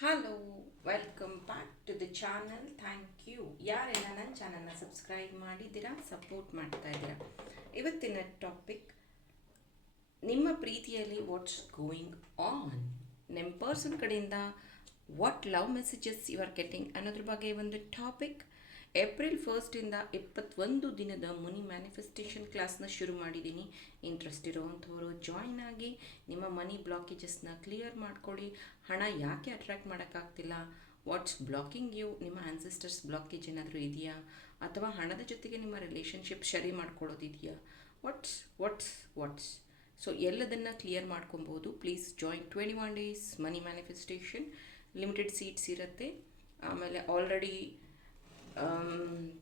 Hello, welcome back to the channel. Thank you ಯಾರೆಲ್ಲ ನನ್ನ ಚಾನಲ್ನ ಸಬ್ಸ್ಕ್ರೈಬ್ ಮಾಡಿದ್ದೀರಾ, ಸಪೋರ್ಟ್ ಮಾಡ್ತಾ ಇದ್ದೀರಾ. ಇವತ್ತಿನ ಟಾಪಿಕ್, ನಿಮ್ಮ ಪ್ರೀತಿಯಲ್ಲಿ ವಾಟ್ಸ್ ಗೋಯಿಂಗ್ ಆನ್, ನಿಮ್ಮ ಪರ್ಸನ್ ಕಡೆಯಿಂದ what love messages you are getting ಅನ್ನೋದ್ರ ಬಗ್ಗೆ ಒಂದು ಟಾಪಿಕ್. ಏಪ್ರಿಲ್ 1 21 ದಿನದ ಮನಿ ಮ್ಯಾನಿಫೆಸ್ಟೇಷನ್ ಕ್ಲಾಸ್ನ ಶುರು ಮಾಡಿದ್ದೀನಿ. ಇಂಟ್ರೆಸ್ಟ್ ಇರೋವಂಥವರು ಜಾಯ್ನ್ ಆಗಿ ನಿಮ್ಮ ಮನಿ ಬ್ಲಾಕೇಜಸ್ನ ಕ್ಲಿಯರ್ ಮಾಡ್ಕೊಳ್ಳಿ. ಹಣ ಯಾಕೆ ಅಟ್ರ್ಯಾಕ್ಟ್ ಮಾಡೋಕ್ಕಾಗ್ತಿಲ್ಲ, ವಾಟ್ಸ್ ಬ್ಲಾಕಿಂಗ್ ಯು, ನಿಮ್ಮ ಆನ್ಸೆಸ್ಟರ್ಸ್ ಬ್ಲಾಕೇಜ್ ಏನಾದರೂ ಇದೆಯಾ, ಅಥವಾ ಹಣದ ಜೊತೆಗೆ ನಿಮ್ಮ ರಿಲೇಷನ್ಶಿಪ್ ಸರಿ ಮಾಡ್ಕೊಳ್ಳೋದಿದೆಯಾ, ವಾಟ್ಸ್ ವಾಟ್ಸ್ ವಾಟ್ಸ್ ಸೊ ಎಲ್ಲದನ್ನು ಕ್ಲಿಯರ್ ಮಾಡ್ಕೊಬೋದು. Please join 21 days money manifestation. Limited seats ಇರುತ್ತೆ. ಆಮೇಲೆ ಆಲ್ರೆಡಿ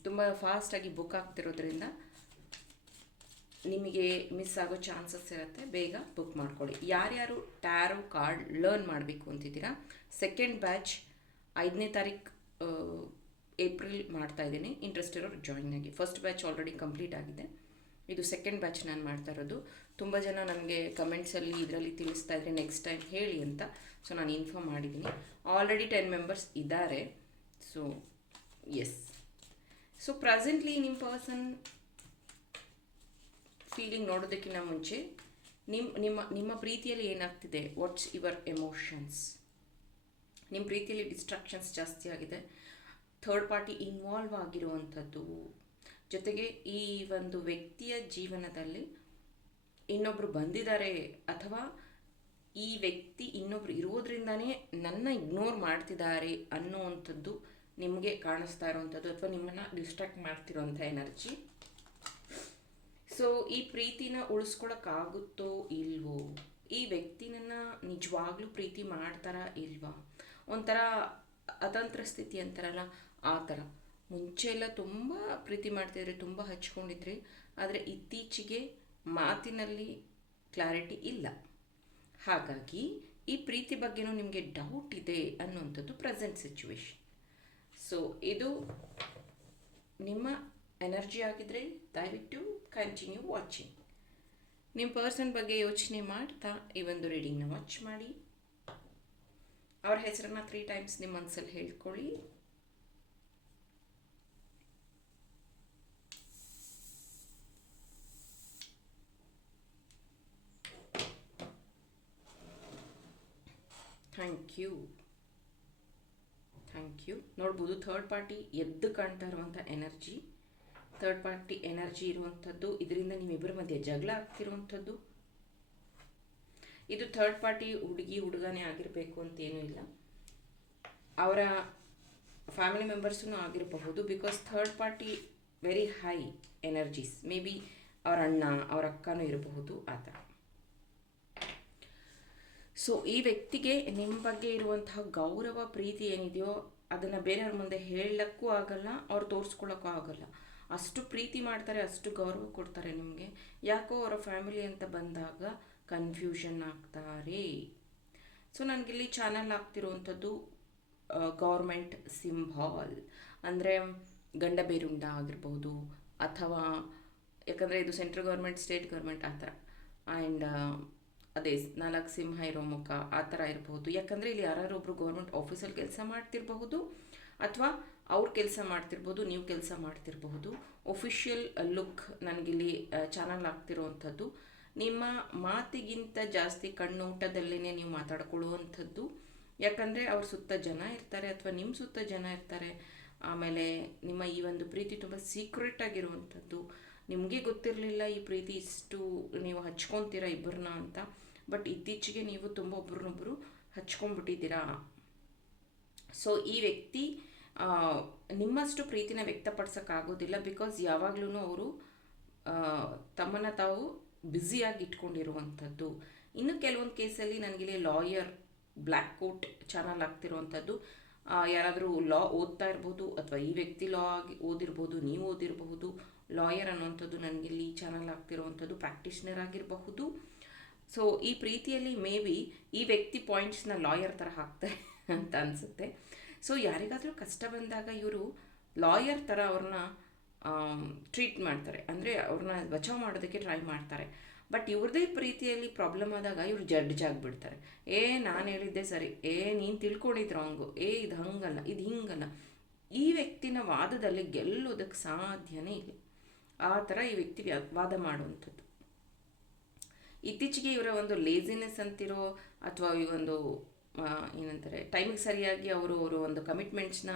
ತುಂಬ ಫಾಸ್ಟಾಗಿ ಬುಕ್ ಆಗ್ತಿರೋದ್ರಿಂದ ನಿಮಗೆ ಮಿಸ್ ಆಗೋ ಚಾನ್ಸಸ್ ಇರುತ್ತೆ. ಬೇಗ ಬುಕ್ ಮಾಡ್ಕೊಳ್ಳಿ. ಯಾರ್ಯಾರು ಟ್ಯಾರೋ ಕಾರ್ಡ್ ಲರ್ನ್ ಮಾಡಬೇಕು ಅಂತಿದ್ದೀರಾ, ಸೆಕೆಂಡ್ ಬ್ಯಾಚ್ 5ನೇ ತಾರೀಕು ಏಪ್ರಿಲ್ ಮಾಡ್ತಾ ಇದ್ದೀನಿ. ಇಂಟ್ರೆಸ್ಟ್ ಇರೋರು ಜಾಯಿನ್ ಆಗಿ. ಫಸ್ಟ್ ಬ್ಯಾಚ್ ಆಲ್ರೆಡಿ ಕಂಪ್ಲೀಟ್ ಆಗಿದೆ. ಇದು ಸೆಕೆಂಡ್ ಬ್ಯಾಚ್ ನಾನು ಮಾಡ್ತಾ ಇರೋದು. ತುಂಬ ಜನ ನನಗೆ ಕಮೆಂಟ್ಸಲ್ಲಿ ಇದರಲ್ಲಿ ತಿಳಿಸ್ತಾ ಇದ್ರೆ ನೆಕ್ಸ್ಟ್ ಟೈಮ್ ಹೇಳಿ ಅಂತ. ಸೊ ನಾನು ಇನ್ಫಾರ್ಮ್ ಮಾಡಿದ್ದೀನಿ. ಆಲ್ರೆಡಿ 10 ಮೆಂಬರ್ಸ್ ಇದ್ದಾರೆ. ಸೊ ಎಸ್, ಸೊ ಪ್ರೆಸೆಂಟ್ಲಿ ನಿಮ್ಮ ಪರ್ಸನ್ ಫೀಲಿಂಗ್ ನೋಡೋದಕ್ಕಿಂತ ಮುಂಚೆ ನಿಮ್ಮ ಪ್ರೀತಿಯಲ್ಲಿ ಏನಾಗ್ತಿದೆ, ವಾಟ್ಸ್ ಯುವರ್ ಎಮೋಷನ್ಸ್. ನಿಮ್ಮ ಪ್ರೀತಿಯಲ್ಲಿ ಡಿಸ್ಟ್ರಾಕ್ಷನ್ಸ್ ಜಾಸ್ತಿ ಆಗಿದೆ, ಥರ್ಡ್ ಪಾರ್ಟಿ ಇನ್ವಾಲ್ವ್ ಆಗಿರುವಂಥದ್ದು, ಜೊತೆಗೆ ಈ ಒಂದು ವ್ಯಕ್ತಿಯ ಜೀವನದಲ್ಲಿ ಇನ್ನೊಬ್ಬರು ಬಂದಿದ್ದಾರೆ, ಅಥವಾ ಈ ವ್ಯಕ್ತಿ ಇನ್ನೊಬ್ರು ಇರೋದ್ರಿಂದನೇ ನನ್ನ ಇಗ್ನೋರ್ ಮಾಡ್ತಿದ್ದಾರೆ ಅನ್ನೋವಂಥದ್ದು ನಿಮಗೆ ಕಾಣಿಸ್ತಾ ಇರೋವಂಥದ್ದು, ಅಥವಾ ನಿಮ್ಮನ್ನು ಡಿಸ್ಟ್ರಾಕ್ಟ್ ಮಾಡ್ತಿರೋಂಥ ಎನರ್ಜಿ. ಸೊ ಈ ಪ್ರೀತಿನ ಉಳಿಸ್ಕೊಳಕ್ಕಾಗುತ್ತೋ ಇಲ್ವೋ, ಈ ವ್ಯಕ್ತಿನನ್ನು ನಿಜವಾಗ್ಲೂ ಪ್ರೀತಿ ಮಾಡ್ತಾರಾ ಇಲ್ವಾ, ಒಂಥರ ಅತಂತ್ರ ಸ್ಥಿತಿ ಅಂತಾರಲ್ಲ ಆ ಥರ. ಮುಂಚೆ ಎಲ್ಲ ತುಂಬ ಪ್ರೀತಿ ಮಾಡ್ತಿದ್ರಿ, ತುಂಬ ಹಚ್ಕೊಂಡಿದ್ರಿ, ಆದರೆ ಇತ್ತೀಚೆಗೆ ಮಾತಿನಲ್ಲಿ ಕ್ಲಾರಿಟಿ ಇಲ್ಲ. ಹಾಗಾಗಿ ಈ ಪ್ರೀತಿ ಬಗ್ಗೆನೂ ನಿಮಗೆ ಡೌಟ್ ಇದೆ ಅನ್ನುವಂಥದ್ದು ಪ್ರೆಸೆಂಟ್ ಸಿಚುವೇಶನ್. ಸೊ ಇದು ನಿಮ್ಮ ಎನರ್ಜಿ ಆಗಿದ್ರೆ ದಯವಿಟ್ಟು ಕಂಟಿನ್ಯೂ ವಾಚಿಂಗ್. ನಿಮ್ಮ ಪರ್ಸನ್ ಬಗ್ಗೆ ಯೋಚನೆ ಮಾಡ್ತಾ ಈ ಒಂದು ರೀಡಿಂಗ್ನ ವಾಚ್ ಮಾಡಿ. ಅವ್ರ ಹೆಸರನ್ನ 3 ಟೈಮ್ಸ್ ನಿಮ್ಮ ಮನಸ್ಸಲ್ಲಿ ಹೇಳ್ಕೊಳ್ಳಿ. Thank you. ನೋಡ್ಬೋದು ಥರ್ಡ್ ಪಾರ್ಟಿ ಎದ್ದು ಕಾಣ್ತಾ ಇರುವಂಥ ಎನರ್ಜಿ, ಥರ್ಡ್ ಪಾರ್ಟಿ ಎನರ್ಜಿ ಇರುವಂಥದ್ದು. ಇದರಿಂದ ನಿಮ್ಮಿಬ್ಬರ ಮಧ್ಯೆ ಜಗಳ ಆಗ್ತಿರುವಂಥದ್ದು. ಇದು ಥರ್ಡ್ ಪಾರ್ಟಿ ಹುಡುಗನೇ ಆಗಿರಬೇಕು ಅಂತೇನೂ ಇಲ್ಲ, ಅವರ ಫ್ಯಾಮಿಲಿ ಮೆಂಬರ್ಸೂ ಆಗಿರಬಹುದು. Because third party very high energies, may be ಅವ್ರ ಅಣ್ಣ ಅವ್ರ ಅಕ್ಕನೂ ಇರಬಹುದು ಆ ಥರ. ಸೊ ಈ ವ್ಯಕ್ತಿಗೆ ನಿಮ್ಮ ಬಗ್ಗೆ ಇರುವಂತಹ ಗೌರವ ಪ್ರೀತಿ ಏನಿದೆಯೋ ಅದನ್ನು ಬೇರೆಯವ್ರ ಮುಂದೆ ಹೇಳಕ್ಕೂ ಆಗಲ್ಲ, ಅವ್ರು ತೋರಿಸ್ಕೊಳ್ಳೋಕ್ಕೂ ಆಗಲ್ಲ. ಅಷ್ಟು ಪ್ರೀತಿ ಮಾಡ್ತಾರೆ, ಅಷ್ಟು ಗೌರವ ಕೊಡ್ತಾರೆ ನಿಮಗೆ. ಯಾಕೋ ಅವರ ಫ್ಯಾಮಿಲಿ ಅಂತ ಬಂದಾಗ ಕನ್ಫ್ಯೂಷನ್ ಆಗ್ತಾರೆ. ಸೊ ನನಗಿಲ್ಲಿ ಚಾನಲ್ ಆಗ್ತಿರುವಂಥದ್ದು ಗೌರ್ಮೆಂಟ್ ಸಿಂಬಾಲ್, ಅಂದರೆ ಗಂಡ ಬೇರುಂಡ ಆಗಿರ್ಬೋದು, ಅಥವಾ ಯಾಕಂದರೆ ಇದು ಸೆಂಟ್ರಲ್ ಗೌರ್ಮೆಂಟ್, ಸ್ಟೇಟ್ ಗೌರ್ಮೆಂಟ್ ಆ ಥರ. ಆ್ಯಂಡ್ ಅದೇ 4 ಸಿಂಹ ಇರೋ ಮುಖ ಆ ಥರ ಇರಬಹುದು. ಯಾಕಂದರೆ ಇಲ್ಲಿ ಯಾರೊಬ್ಬರು ಗೌರ್ಮೆಂಟ್ ಆಫೀಸಲ್ಲಿ ಕೆಲಸ ಮಾಡ್ತಿರಬಹುದು, ಅಥವಾ ಅವ್ರು ಕೆಲಸ ಮಾಡ್ತಿರ್ಬೋದು, ನೀವು ಕೆಲಸ ಮಾಡ್ತಿರಬಹುದು. ಒಫಿಷಿಯಲ್ ಲುಕ್ ನನಗಿಲ್ಲಿ ಚಾನಲ್ ಆಗ್ತಿರೋವಂಥದ್ದು. ನಿಮ್ಮ ಮಾತಿಗಿಂತ ಜಾಸ್ತಿ ಕಣ್ಣೋಟದಲ್ಲೇ ನೀವು ಮಾತಾಡ್ಕೊಳ್ಳುವಂಥದ್ದು. ಯಾಕಂದರೆ ಅವ್ರ ಸುತ್ತ ಜನ ಇರ್ತಾರೆ, ಅಥವಾ ನಿಮ್ಮ ಸುತ್ತ ಜನ ಇರ್ತಾರೆ. ಆಮೇಲೆ ನಿಮ್ಮ ಈ ಒಂದು ಪ್ರೀತಿ ತುಂಬ ಸೀಕ್ರೆಟ್ ಆಗಿರುವಂಥದ್ದು. ನಿಮಗೆ ಗೊತ್ತಿರಲಿಲ್ಲ ಈ ಪ್ರೀತಿ ಇಷ್ಟು ನೀವು ಹಚ್ಕೊತೀರಾ ಇಬ್ಬರನ್ನ ಅಂತ. ಬಟ್ ಇತ್ತೀಚೆಗೆ ನೀವು ತುಂಬ ಒಬ್ರನ್ನೊಬ್ಬರು ಹಚ್ಕೊಂಡ್ಬಿಟ್ಟಿದ್ದೀರಾ. ಸೊ ಈ ವ್ಯಕ್ತಿ ನಿಮ್ಮಷ್ಟು ಪ್ರೀತಿನ ವ್ಯಕ್ತಪಡಿಸೋಕ್ಕಾಗೋದಿಲ್ಲ. ಬಿಕಾಸ್ ಯಾವಾಗಲೂ ಅವರು ತಮ್ಮನ್ನು ತಾವು ಬ್ಯುಸಿಯಾಗಿ ಇಟ್ಕೊಂಡಿರುವಂಥದ್ದು. ಇನ್ನು ಕೆಲವೊಂದು ಕೇಸಲ್ಲಿ ನನಗಿಲ್ಲಿ ಲಾಯರ್ ಬ್ಲ್ಯಾಕ್ ಕೋಟ್ ಚಾನಲ್ ಆಗ್ತಿರುವಂಥದ್ದು. ಯಾರಾದರೂ ಲಾ ಓದ್ತಾ ಇರ್ಬೋದು, ಅಥವಾ ಈ ವ್ಯಕ್ತಿ ಲಾ ಆಗಿ ಓದಿರ್ಬೋದು, ನೀವು ಓದಿರಬಹುದು. ಲಾಯರ್ ಅನ್ನುವಂಥದ್ದು ನನಗಿಲ್ಲಿ ಚಾನಲ್ ಆಗ್ತಿರುವಂಥದ್ದು, ಪ್ರಾಕ್ಟೀಷ್ನರ್ ಆಗಿರಬಹುದು. ಸೊ ಈ ಪ್ರೀತಿಯಲ್ಲಿ ಮೇ ಬಿ ಈ ವ್ಯಕ್ತಿ ಪಾಯಿಂಟ್ಸ್ನ ಲಾಯರ್ ಥರ ಹಾಕ್ತಾರೆ ಅಂತ ಅನಿಸುತ್ತೆ. ಸೊ ಯಾರಿಗಾದರೂ ಕಷ್ಟ ಬಂದಾಗ ಇವರು ಲಾಯರ್ ಥರ ಅವ್ರನ್ನ ಟ್ರೀಟ್ ಮಾಡ್ತಾರೆ, ಅಂದರೆ ಅವ್ರನ್ನ ಬಚಾವ್ ಮಾಡೋದಕ್ಕೆ ಟ್ರೈ ಮಾಡ್ತಾರೆ. ಬಟ್ ಇವ್ರದೇ ಪ್ರೀತಿಯಲ್ಲಿ ಪ್ರಾಬ್ಲಮ್ ಆದಾಗ ಇವ್ರು ಜಡ್ಜ್ ಆಗಿಬಿಡ್ತಾರೆ. ನಾನು ಹೇಳಿದ್ದೆ ಸರಿ, ನೀನು ತಿಳ್ಕೊಂಡಿದ್ದು ರಾಂಗು, ಇದು ಹಂಗಲ್ಲ, ಇದು ಹಿಂಗಲ್ಲ. ಈ ವ್ಯಕ್ತಿನ ವಾದದಲ್ಲಿ ಗೆಲ್ಲೋದಕ್ಕೆ ಸಾಧ್ಯನೇ ಇಲ್ಲ. ಆ ಥರ ಈ ವ್ಯಕ್ತಿ ವಾದ ಮಾಡುವಂಥದ್ದು. ಇತ್ತೀಚೆಗೆ ಇವರ ಒಂದು ಲೇಸಿನೆಸ್ ಅಂತಿರೋ ಅಥವಾ ಈ ಒಂದು ಏನಂತಾರೆ ಟೈಮಿಗೆ ಸರಿಯಾಗಿ ಅವರು ಒಂದು ಕಮಿಟ್ಮೆಂಟ್ಸ್ನ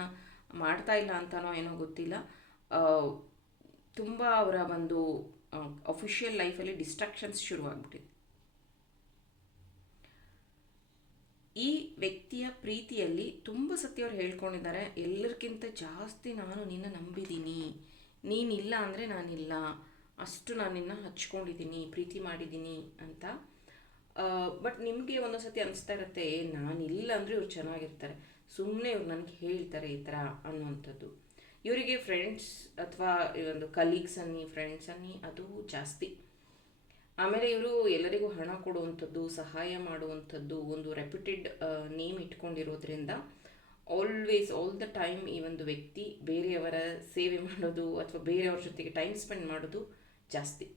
ಮಾಡ್ತಾ ಇಲ್ಲ ಅಂತನೋ ಏನೋ ಗೊತ್ತಿಲ್ಲ. ತುಂಬ ಅವರ ಒಂದು ಅಫಿಷಿಯಲ್ ಲೈಫಲ್ಲಿ ಡಿಸ್ಟ್ರಾಕ್ಷನ್ಸ್ ಶುರುವಾಗ್ಬಿಟ್ಟಿದೆ. ಈ ವ್ಯಕ್ತಿಯ ಪ್ರೀತಿಯಲ್ಲಿ ತುಂಬ ಸತಿ ಅವ್ರು ಹೇಳ್ಕೊಂಡಿದ್ದಾರೆ, ಎಲ್ಲರಿಗಿಂತ ಜಾಸ್ತಿ ನಾನು ನಿನ್ನ ನಂಬಿದ್ದೀನಿ, ನೀನಿಲ್ಲ ಅಂದರೆ ನಾನಿಲ್ಲ, ಅಷ್ಟು ನಾನು ನಿನ್ನ ಹಚ್ಕೊಂಡಿದ್ದೀನಿ, ಪ್ರೀತಿ ಮಾಡಿದ್ದೀನಿ ಅಂತ. ಬಟ್ ನಿಮಗೆ ಒಂದೊಂದು ಸತಿ ಅನಿಸ್ತಾ ಇರುತ್ತೆ, ನಾನಿಲ್ಲ ಅಂದರೆ ಇವ್ರು ಚೆನ್ನಾಗಿರ್ತಾರೆ, ಸುಮ್ಮನೆ ಇವ್ರು ನನಗೆ ಹೇಳ್ತಾರೆ ಈ ಥರ ಅನ್ನುವಂಥದ್ದು. ಇವರಿಗೆ ಫ್ರೆಂಡ್ಸ್ ಅಥವಾ ಈ ಒಂದು ಕಲೀಗ್ಸ್ ಅನ್ನಿ, ಫ್ರೆಂಡ್ಸ್ ಅನ್ನಿ ಅದು ಜಾಸ್ತಿ. ಆಮೇಲೆ ಇವರು ಎಲ್ಲರಿಗೂ ಹಣ ಕೊಡುವಂಥದ್ದು, ಸಹಾಯ ಮಾಡುವಂಥದ್ದು, ಒಂದು ರೆಪ್ಯೂಟೆಡ್ ನೇಮ್ ಇಟ್ಕೊಂಡಿರೋದ್ರಿಂದ ಆಲ್ವೇಸ್ ಆಲ್ ದ ಟೈಮ್ ಈ ಒಂದು ವ್ಯಕ್ತಿ ಬೇರೆಯವರ ಸೇವೆ ಮಾಡೋದು ಅಥವಾ ಬೇರೆಯವ್ರ ಜೊತೆಗೆ ಟೈಮ್ ಸ್ಪೆಂಡ್ ಮಾಡೋದು ಜಾಸ್ತಿ.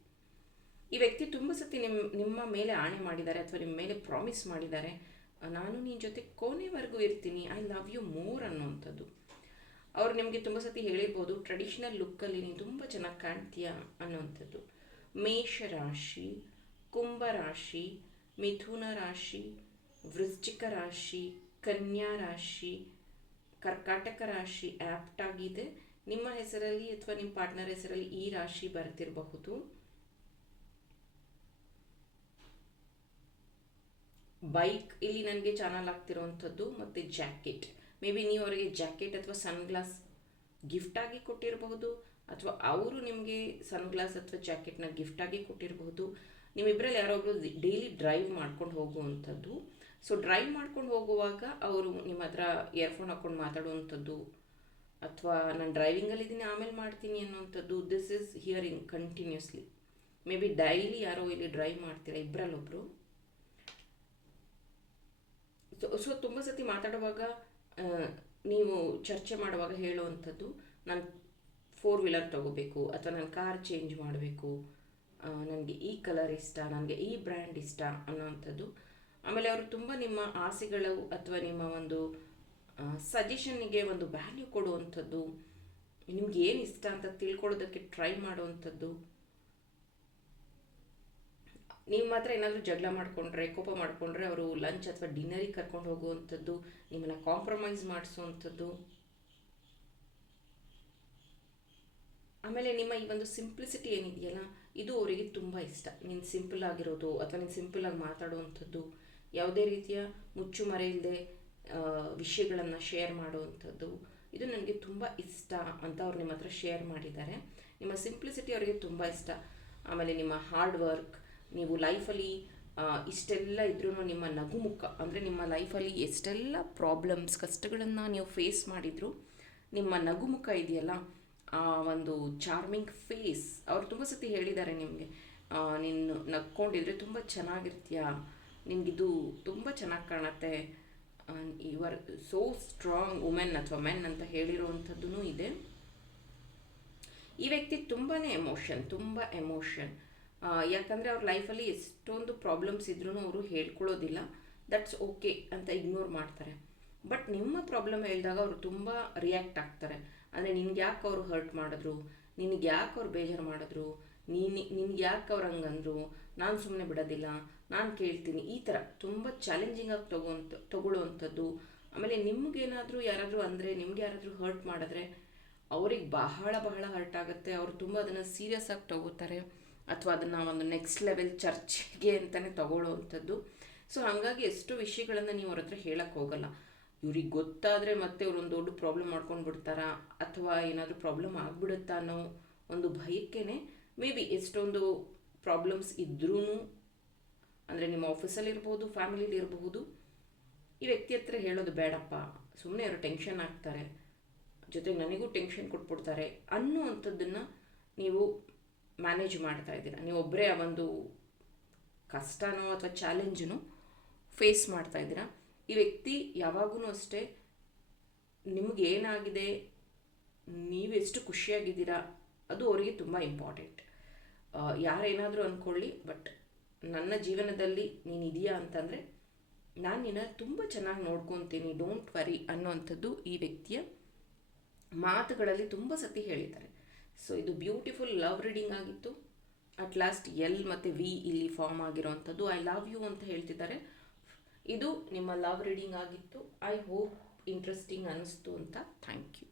ಈ ವ್ಯಕ್ತಿ ತುಂಬ ಸತಿ ನಿಮ್ಮ ಮೇಲೆ ಆಣೆ ಮಾಡಿದ್ದಾರೆ ಅಥವಾ ನಿಮ್ಮ ಮೇಲೆ ಪ್ರಾಮಿಸ್ ಮಾಡಿದ್ದಾರೆ, ನಾನು ನಿನ್ನ ಜೊತೆ ಕೊನೆವರೆಗೂ ಇರ್ತೀನಿ, ಐ ಲವ್ ಯು ಮೋರ್ ಅನ್ನುವಂಥದ್ದು. ಅವ್ರು ನಿಮಗೆ ತುಂಬ ಸತಿ ಹೇಳಿರ್ಬೋದು, ಟ್ರೆಡಿಷ್ನಲ್ ಲುಕ್ಕಲ್ಲಿ ನೀನು ತುಂಬ ಚೆನ್ನಾಗಿ ಕಾಣ್ತೀಯ ಅನ್ನುವಂಥದ್ದು. ಮೇಷರಾಶಿ, ಕುಂಭರಾಶಿ, ಮಿಥುನ ರಾಶಿ, ವೃಶ್ಚಿಕ ರಾಶಿ, ಕನ್ಯಾ ರಾಶಿ, ಕರ್ಕಾಟಕ ರಾಶಿ ಆ್ಯಪ್ಟ್ ಆಗಿದೆ. ನಿಮ್ಮ ಹೆಸರಲ್ಲಿ ಅಥವಾ ನಿಮ್ಮ ಪಾರ್ಟ್ನರ್ ಹೆಸರಲ್ಲಿ ಈ ರಾಶಿ ಬರ್ತಿರಬಹುದು. ಬೈಕ್ ಇಲ್ಲಿ ನನಗೆ ಚಾನಲ್ ಆಗ್ತಿರೋವಂಥದ್ದು, ಮತ್ತು ಜಾಕೆಟ್, ಮೇ ಬಿ ನೀವು ಅವರಿಗೆ ಜಾಕೆಟ್ ಅಥವಾ ಸನ್ಗ್ಲಾಸ್ ಗಿಫ್ಟಾಗಿ ಕೊಟ್ಟಿರಬಹುದು, ಅಥವಾ ಅವರು ನಿಮಗೆ ಸನ್ಗ್ಲಾಸ್ ಅಥವಾ ಜಾಕೆಟ್ನ ಗಿಫ್ಟಾಗಿ ಕೊಟ್ಟಿರಬಹುದು. ನಿಮ್ಮಿಬ್ಬರಲ್ಲಿ ಯಾರೊಬ್ಬರು ಡೈಲಿ ಡ್ರೈವ್ ಮಾಡ್ಕೊಂಡು ಹೋಗುವಂಥದ್ದು. ಸೊ ಡ್ರೈವ್ ಮಾಡ್ಕೊಂಡು ಹೋಗುವಾಗ ಅವರು ನಿಮ್ಮ ಹತ್ರ ಇಯರ್ಫೋನ್ ಹಾಕ್ಕೊಂಡು ಮಾತಾಡುವಂಥದ್ದು, ಅಥವಾ ನಾನು ಡ್ರೈವಿಂಗಲ್ಲಿದ್ದೀನಿ ಆಮೇಲೆ ಮಾಡ್ತೀನಿ ಅನ್ನುವಂಥದ್ದು. This is hearing continuously. May be daily ಯಾರೋ ಇಲ್ಲಿ ಡ್ರೈವ್ ಮಾಡ್ತೀರಾ ಇಬ್ಬರಲ್ಲೊಬ್ಬರು. ಸೊ ತುಂಬ ಸತಿ ಮಾತಾಡುವಾಗ ನೀವು ಚರ್ಚೆ ಮಾಡುವಾಗ ಹೇಳುವಂಥದ್ದು, ನಾನು 4 ವೀಲರ್ ತೊಗೋಬೇಕು, ಅಥವಾ ನಾನು ಕಾರ್ ಚೇಂಜ್ ಮಾಡಬೇಕು, ನನಗೆ ಈ ಕಲರ್ ಇಷ್ಟ, ನನಗೆ ಈ ಬ್ರ್ಯಾಂಡ್ ಇಷ್ಟ ಅನ್ನೋವಂಥದ್ದು. ಆಮೇಲೆ ಅವರು ತುಂಬ ನಿಮ್ಮ ಆಸೆಗಳು ಅಥವಾ ನಿಮ್ಮ ಒಂದು ಸಜೆಷನ್ನಿಗೆ ಒಂದು ವ್ಯಾಲ್ಯೂ ಕೊಡುವಂಥದ್ದು, ನಿಮ್ಗೆ ಏನು ಇಷ್ಟ ಅಂತ ತಿಳ್ಕೊಳ್ಳೋದಕ್ಕೆ ಟ್ರೈ ಮಾಡುವಂಥದ್ದು. ನೀವು ಮಾತ್ರ ಏನಾದರೂ ಜಗಳ ಮಾಡಿಕೊಂಡ್ರೆ, ಕೋಪ ಮಾಡಿಕೊಂಡ್ರೆ ಅವರು ಲಂಚ್ ಅಥವಾ ಡಿನ್ನರಿಗೆ ಕರ್ಕೊಂಡು ಹೋಗುವಂಥದ್ದು, ನಿಮ್ಮನ್ನು ಕಾಂಪ್ರಮೈಸ್ ಮಾಡಿಸುವಂಥದ್ದು. ಆಮೇಲೆ ನಿಮ್ಮ ಈ ಒಂದು ಸಿಂಪ್ಲಿಸಿಟಿ ಏನಿದೆಯಲ್ಲ, ಇದು ಅವರಿಗೆ ತುಂಬ ಇಷ್ಟ. ನೀನು ಸಿಂಪಲ್ ಆಗಿರೋದು ಅಥವಾ ನೀನು ಸಿಂಪಲಾಗಿ ಮಾತಾಡುವಂಥದ್ದು, ಯಾವುದೇ ರೀತಿಯ ಮುಚ್ಚುಮರೆ ಇಲ್ಲದೆ ವಿಷಯಗಳನ್ನು ಶೇರ್ ಮಾಡುವಂಥದ್ದು, ಇದು ನನಗೆ ತುಂಬ ಇಷ್ಟ ಅಂತ ಅವ್ರು ನಿಮ್ಮ ಹತ್ರ ಶೇರ್ ಮಾಡಿದ್ದಾರೆ. ನಿಮ್ಮ ಸಿಂಪ್ಲಿಸಿಟಿ ಅವರಿಗೆ ತುಂಬ ಇಷ್ಟ. ಆಮೇಲೆ ನಿಮ್ಮ ಹಾರ್ಡ್ ವರ್ಕ್, ನೀವು ಲೈಫಲ್ಲಿ ಇಷ್ಟೆಲ್ಲ ಇದ್ರೂ ನಿಮ್ಮ ನಗುಮುಖ, ಅಂದರೆ ನಿಮ್ಮ ಲೈಫಲ್ಲಿ ಎಷ್ಟೆಲ್ಲ ಪ್ರಾಬ್ಲಮ್ಸ್, ಕಷ್ಟಗಳನ್ನು ನೀವು ಫೇಸ್ ಮಾಡಿದ್ರು, ನಿಮ್ಮ ನಗುಮುಖ ಇದೆಯಲ್ಲ, ಆ ಒಂದು ಚಾರ್ಮಿಂಗ್ ಫೇಸ್, ಅವ್ರು ತುಂಬ ಸತಿ ಹೇಳಿದ್ದಾರೆ ನಿಮಗೆ, ನೀನು ನಕ್ಕೊಂಡಿದ್ರೆ ತುಂಬ ಚೆನ್ನಾಗಿರ್ತೀಯ, ನಿನಗಿದು ತುಂಬ ಚೆನ್ನಾಗಿ ಕಾಣುತ್ತೆ, you are so strong women ಅಥವಾ ಮೆನ್ ಅಂತ ಹೇಳಿರುವಂಥದ್ದು ಇದೆ. ಈ ವ್ಯಕ್ತಿ ತುಂಬಾ ಎಮೋಷನ್, ಯಾಕಂದರೆ ಅವ್ರ ಲೈಫಲ್ಲಿ ಎಷ್ಟೊಂದು ಪ್ರಾಬ್ಲಮ್ಸ್ ಇದ್ರೂ ಅವರು ಹೇಳ್ಕೊಳ್ಳೋದಿಲ್ಲ, ದಟ್ಸ್ ಓಕೆ ಅಂತ ಇಗ್ನೋರ್ ಮಾಡ್ತಾರೆ. ಬಟ್ ನಿಮ್ಮ ಪ್ರಾಬ್ಲಮ್ ಹೇಳಿದಾಗ ಅವರು ತುಂಬ ರಿಯಾಕ್ಟ್ ಆಗ್ತಾರೆ. ಅಂದರೆ ನಿನ್ಗೆ ಯಾಕೆ ಅವರು ಹರ್ಟ್ ಮಾಡಿದ್ರು, ನಿನಗೆ ಯಾಕೆ ಅವ್ರು ಬೇಜಾರು ಮಾಡಿದ್ರು, ನಿನ್ಗೆ ಯಾಕೆ ಅವ್ರು ಹಂಗಂದ್ರು, ನಾನು ಸುಮ್ಮನೆ ಬಿಡೋದಿಲ್ಲ, ನಾನು ಕೇಳ್ತೀನಿ, ಈ ಥರ ತುಂಬ ಚಾಲೆಂಜಿಂಗಾಗಿ ತಗೊಳ್ಳುವಂಥದ್ದು. ಆಮೇಲೆ ನಿಮಗೇನಾದರೂ ಯಾರಾದರೂ ಅಂದರೆ, ನಿಮ್ಗೆ ಯಾರಾದರೂ ಹರ್ಟ್ ಮಾಡಿದ್ರೆ ಅವ್ರಿಗೆ ಬಹಳ ಹರ್ಟ್ ಆಗುತ್ತೆ. ಅವರು ತುಂಬ ಅದನ್ನು ಸೀರಿಯಸ್ ಆಗಿ ತಗೋತಾರೆ, ಅಥವಾ ಅದನ್ನು ಒಂದು ನೆಕ್ಸ್ಟ್ ಲೆವೆಲ್ ಚರ್ಚೆಗೆ ಅಂತಲೇ ತಗೊಳ್ಳೋವಂಥದ್ದು. ಸೊ ಹಾಗಾಗಿ ಎಷ್ಟು ವಿಷಯಗಳನ್ನು ನೀವು ಅವ್ರ ಹತ್ರ ಹೇಳಕ್ಕೆ ಹೋಗಲ್ಲ. ಇವ್ರಿಗೆ ಗೊತ್ತಾದರೆ ಮತ್ತೆ ಅವ್ರೊಂದು ದೊಡ್ಡ ಪ್ರಾಬ್ಲಮ್ ಮಾಡ್ಕೊಂಡು ಬಿಡ್ತಾರಾ, ಅಥವಾ ಏನಾದರೂ ಪ್ರಾಬ್ಲಮ್ ಆಗಿಬಿಡುತ್ತಾ ಅನ್ನೋ ಒಂದು ಭಯಕ್ಕೇ ಮೇ ಬಿ ಎಷ್ಟೊಂದು ಪ್ರಾಬ್ಲಮ್ಸ್ ಇದ್ರೂ, ಅಂದರೆ ನಿಮ್ಮ ಆಫೀಸಲ್ಲಿ ಇರ್ಬೋದು, ಫ್ಯಾಮಿಲಿಲಿ ಇರಬಹುದು, ಈ ವ್ಯಕ್ತಿ ಹತ್ರ ಹೇಳೋದು ಬೇಡಪ್ಪ, ಸುಮ್ಮನೆ ಅವರು ಟೆನ್ಷನ್ ಆಗ್ತಾರೆ, ಜೊತೆಗೆ ನನಗೂ ಟೆನ್ಷನ್ ಕೊಟ್ಬಿಡ್ತಾರೆ ಅನ್ನುವಂಥದ್ದನ್ನು ನೀವು ಮ್ಯಾನೇಜ್ ಮಾಡ್ತಾ ಇದ್ದೀರಾ. ನೀವು ಒಬ್ಬರೇ ಆ ಒಂದು ಕಷ್ಟನೋ ಅಥವಾ ಚಾಲೆಂಜನ್ನು ಫೇಸ್ ಮಾಡ್ತಾ ಇದ್ದೀರಾ. ಈ ವ್ಯಕ್ತಿ ಯಾವಾಗೂ ಅಷ್ಟೇ ನಿಮಗೇನಾಗಿದೆ, ನೀವೆಷ್ಟು ಖುಷಿಯಾಗಿದ್ದೀರಾ, ಅದು ಅವರಿಗೆ ತುಂಬ ಇಂಪಾರ್ಟೆಂಟ್. ಯಾರೇನಾದರೂ ಅಂದ್ಕೊಳ್ಳಿ, ಬಟ್ ನನ್ನ ಜೀವನದಲ್ಲಿ ನೀನು ಇದೆಯಾ ಅಂತಂದರೆ ನಾನು ನಿನ್ನ ತುಂಬ ಚೆನ್ನಾಗಿ ನೋಡ್ಕೊತೀನಿ, ಡೋಂಟ್ ವರಿ ಅನ್ನೋವಂಥದ್ದು ಈ ವ್ಯಕ್ತಿಯ ಮಾತುಗಳಲ್ಲಿ ತುಂಬ ಸತಿ ಹೇಳಿದ್ದಾರೆ. ಸೊ ಇದು ಬ್ಯೂಟಿಫುಲ್ ಲವ್ ರೀಡಿಂಗ್ ಆಗಿತ್ತು. ಅಟ್ ಲಾಸ್ಟ್ ಎಲ್ ಮತ್ತು ವಿ ಇಲ್ಲಿ ಫಾರ್ಮ್ ಆಗಿರೋವಂಥದ್ದು ಐ ಲವ್ ಯು ಅಂತ ಹೇಳ್ತಿದ್ದಾರೆ. ಇದು ನಿಮ್ಮ ಲವ್ ರೀಡಿಂಗ್ ಆಗಿತ್ತು. ಐ ಹೋಪ್ ಇಂಟ್ರೆಸ್ಟಿಂಗ್ ಅನ್ನಿಸ್ತು ಅಂತ. Thank you.